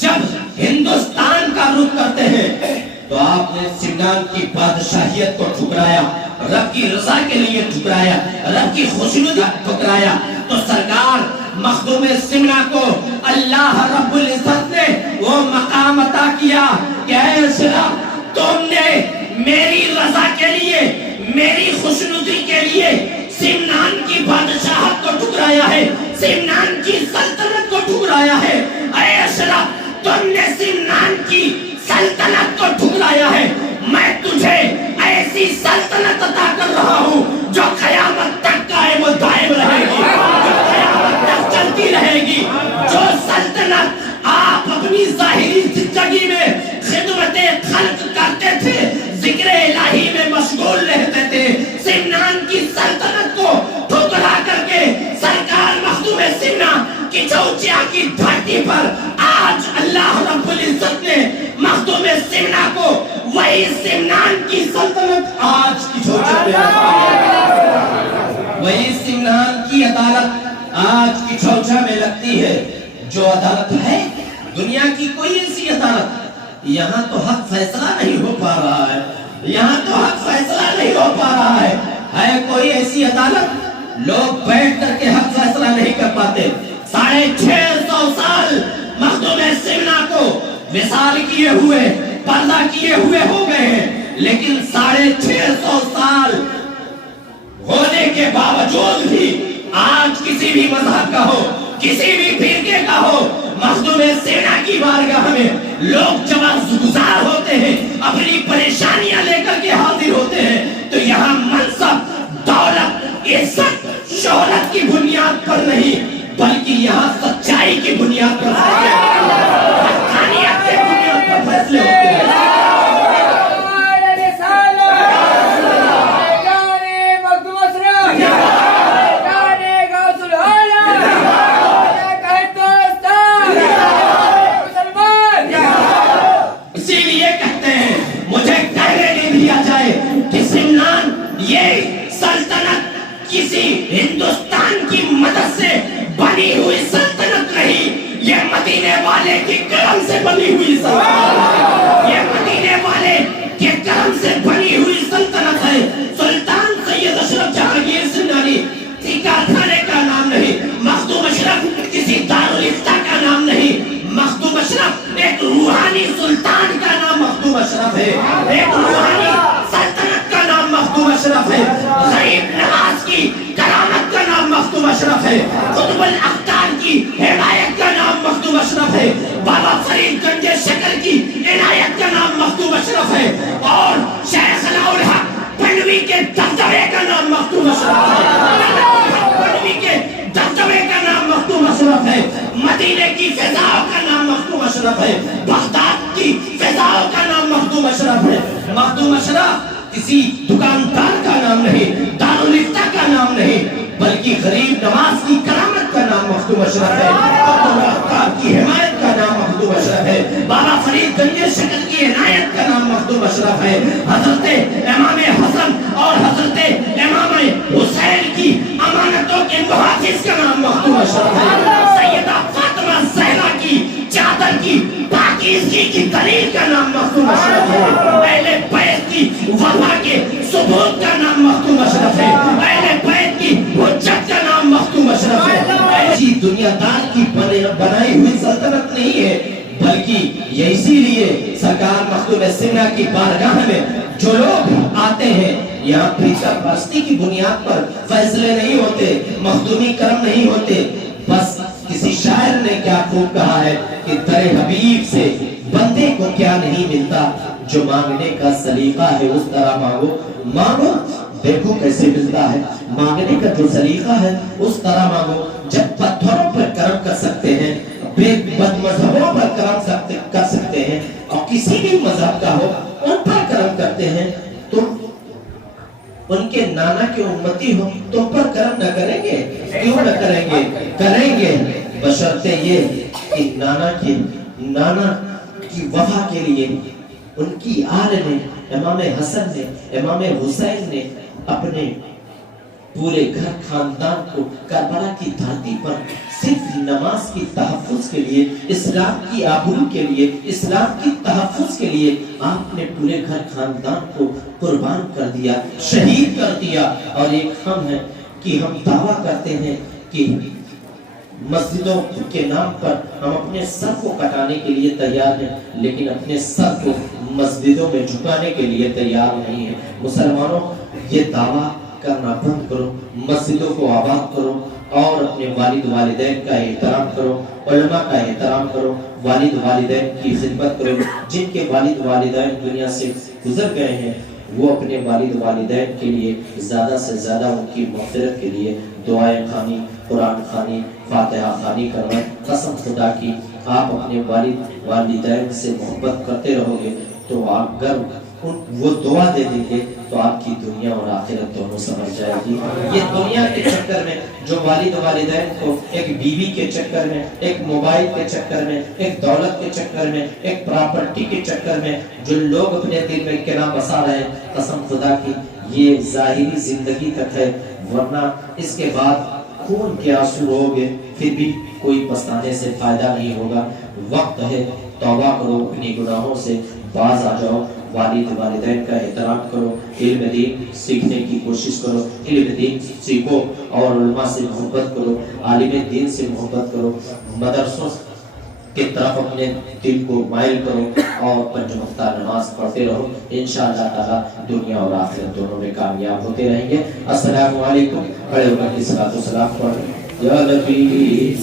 جب ہندوستان کا رخ کرتے ہیں تو آپ نے سمنان کی بادشاہیت کو ٹھکرایا، رب کی رضا کے لیے ٹھکرایا، رب کی خوشنودی ٹھکرایا، تو سرکار مخدوم سمنا کو اللہ رب العزت نے وہ مقام عطا کیا کہ اے سرا تم نے میری رضا کے لیے، میری خوشنودی کے لیے سمنان کی بادشاہت کو ٹھکرایا ہے، سمنان کی سلطنت کو ٹھکرایا ہے۔ اے اشرا تم نے سمنان کی سلطنت کو ٹھکرایا ہے، میں تجھے ایسی سلطنت عطا کر رہا ہوں جو قیامت تک قائم و دائم رہے گی، جو قیامت تک چلتی رہے گی۔ جو سلطنت آپ اپنی ظاہری زندگی میں خدمت خلق کرتے تھے، ذکر الہی میں مشغول رہتے تھے، سمنان کی سلطنت کو ٹھکرا کر کے سرکار مخدوم سمنا کی چوچیا کی دھرتی پر آج اللہ رب العزت نے مخدوم سمنا کو وہی سمنان کی سلطنت آج کی چوچیا پہ وہی سمنان کی عدالت آج کی چوچیا میں لگتی ہے، جو عدالت ہے دنیا کی کوئی ایسی عدالت، یہاں تو حق فیصلہ نہیں ہو پا رہا ہے، یہاں تو حق فیصلہ نہیں ہو پا رہا ہے کوئی ایسی عدالت، لوگ بیٹھ کر کے حق فیصلہ نہیں کر پاتے۔ 650 سال مخدوم سمنا کو وصال کیے ہوئے، پردہ کیے ہوئے ہو گئے ہیں، لیکن 650 سال ہونے کے باوجود بھی آج کسی بھی مذہب کا ہو، کسی بھی فرقے کا ہو، مخدوم سمنا کی بارگاہ میں لوگ جب گزار ہوتے ہیں، اپنی پریشانیاں لے کر کے حاضر ہوتے ہیں، تو یہاں منصب، دولت، عزت، شہرت کی بنیاد پر نہیں بلکہ یہاں سچائی کی بنیاد پر حقانیت کی بنیاد پر فیصلے ہوتے ہیں۔ کسی ہندوستان کی مدد سے بنی ہوئی سلطنت نہیں، یہ مدینے والے کے کرم سے بنی ہوئی سلطنت، یہ مدینے والے کے کرم سے بنی ہوئی سلطنت ہے۔ سلطان سید اشرف جہانگیر سمنانی کسی کارخانے کا نام نہیں، مخدوم اشرف کسی دارالفتہ کا نام نہیں، مخدوم اشرف ایک روحانی سلطان کا نام مخدوم اشرف ہے، ایک روحانی سلطنت کا نام مخدوم اشرف ہے، غریب نواز کی کرامت کا نام مخدوم اشرف ہے، قطب الاقطار کی ہدایت کا نام مخدوم اشرف ہے، بابا فرید گنج شکر کی عنایت کا نام مخدوم اشرف ہے، اور شیخ علاؤالحق بنوی کے دبدبے کا نام مخدوم اشرف ہے، بنوی کے دبدبے کا نام مخدوم اشرف ہے، مدینے کی فضاؤں کا نام مخدوم اشرف ہے، بغداد کی فضاؤں کا نام مخدوم اشرف ہے۔ مخدوم اشرف کسی دکاندار کا نام نہیں، دارالفتہ کا نام نہیں، بلکہ غریب نواز کی کرامت کا نام مخدوم اشرف ہے، قطب الاقطار کی حمایت کا نام مخدوم اشرف ہے، بابا فرید گنج شکر کی عنایت کا نام مخدوم اشرف ہے، حضرت امام حسن اور حضرت امام حسین کی امانتوں کے محافظ کا نام مخدوم اشرف ہے، سیدہ فاطمہ زہرا کی چادر کی پاکیزگی کی دلیل کا نام مخدوم اشرف ہے، اہل بیت کی وفا کے ثبوت کا نام مخدوم اشرف ہے، اہل بیت کی حجت کا نام مخدوم اشرف ہے۔ ایسی دنیا دار کی بنائی ہوئی سلطنت نہیں ہے، بلکہ یہ اسی لیے سرکار مخدوم سمنا کی بارگاہ میں جو لوگ آتے ہیں، یہاں فرقہ پرستی کی بنیاد پر فیصلے نہیں ہوتے، مخدومی کرم نہیں ہوتے، بس کسی شاعر نے کیا خوب کہا ہے کہ در حبیب سے بندے کو کیا نہیں ملتا، جو مانگنے کا سلیقہ ہے اس طرح مانگو، مانگو دیکھو کیسے ملتا ہے، مانگنے کا جو سلیقہ ہے اس طرح مانگو۔ جب پتھروں پر کرم کر سکتے ہیں، بد مذہبوں پر کرم کر سکتے ہیں، اور کسی بھی مذہب کا ہو ان پر کرم کرتے ہیں، تم ان کے نانا کے امتی ہو، تم پر کرم نہ کریں گے؟ کیوں نہ کریں گے؟ کریں گے، بشرطے یہ کہ نانا کی وفا کے لیے ان کی آل نے، امام حسن نے، امام حسین نے اپنے پورے گھر خاندان کو کربلا کی دھرتی پر صرف نماز کی تحفظ کے لیے، اسلام کی آبرو کے لیے، اسلام کی تحفظ کے لیے آپ نے پورے گھر خاندان کو قربان کر دیا، شہید کر دیا۔ اور ایک ہم ہیں کہ ہم دعویٰ کرتے ہیں کہ مسجدوں کے نام پر ہم اپنے سر کو کٹانے کے لیے تیار ہیں، لیکن اپنے سر کو مسجدوں میں جھکانے کے لیے تیار نہیں ہیں۔ مسلمانوں، یہ دعویٰ کرنا بند کرو، مسجدوں کو آباد کرو اور اپنے والد والدین کا احترام کرو، علماء کا احترام کرو، والد والدین کی خدمت کرو۔ جن کے والد والدین دنیا سے گزر گئے ہیں وہ اپنے والد والدین کے لیے زیادہ سے زیادہ ان کی مغفرت کے لیے دعائیں خوانی، قرآن خوانی، فاتحہ خوانی کروائیں۔ قسم خدا کی آپ اپنے والد والدین سے محبت کرتے رہو گے تو آپ اگر وہ دعا دے دیں گے تو آپ کی دنیا اور آخرت دونوں سمجھ جائے گی۔ یہ دنیا کے چکر میں جو والد والدین کو ایک بیوی کے چکر میں، ایک موبائل کے چکر میں، ایک دولت کے چکر میں، ایک پراپرٹی کے چکر میں جو لوگ اپنے دل میں کنا بسا رہے ہیں، قسم خدا کی یہ ظاہری زندگی تک ہے، ورنہ اس کے بعد خون کے آنسو ہوگے، پھر بھی کوئی پچھتانے سے فائدہ نہیں ہوگا۔ وقت ہے، توبہ کرو، اپنی گناہوں سے باز آ جاؤ، والد والدین کا احترام کرو، علم دین سیکھنے کی کوشش کرو، علم دین سیکھو اور علماء سے محبت کرو، عالم دین سے محبت کرو، مدرسوں کی طرف اپنے دل کو مائل کرو اور پنج وقتہ نماز پڑھتے رہو۔ انشاءاللہ تعالی دنیا اور آخرت دونوں میں کامیاب ہوتے رہیں گے۔ السلام علیکم۔ بڑے ہونے کی صلاۃ و سلام پڑھ یا نبی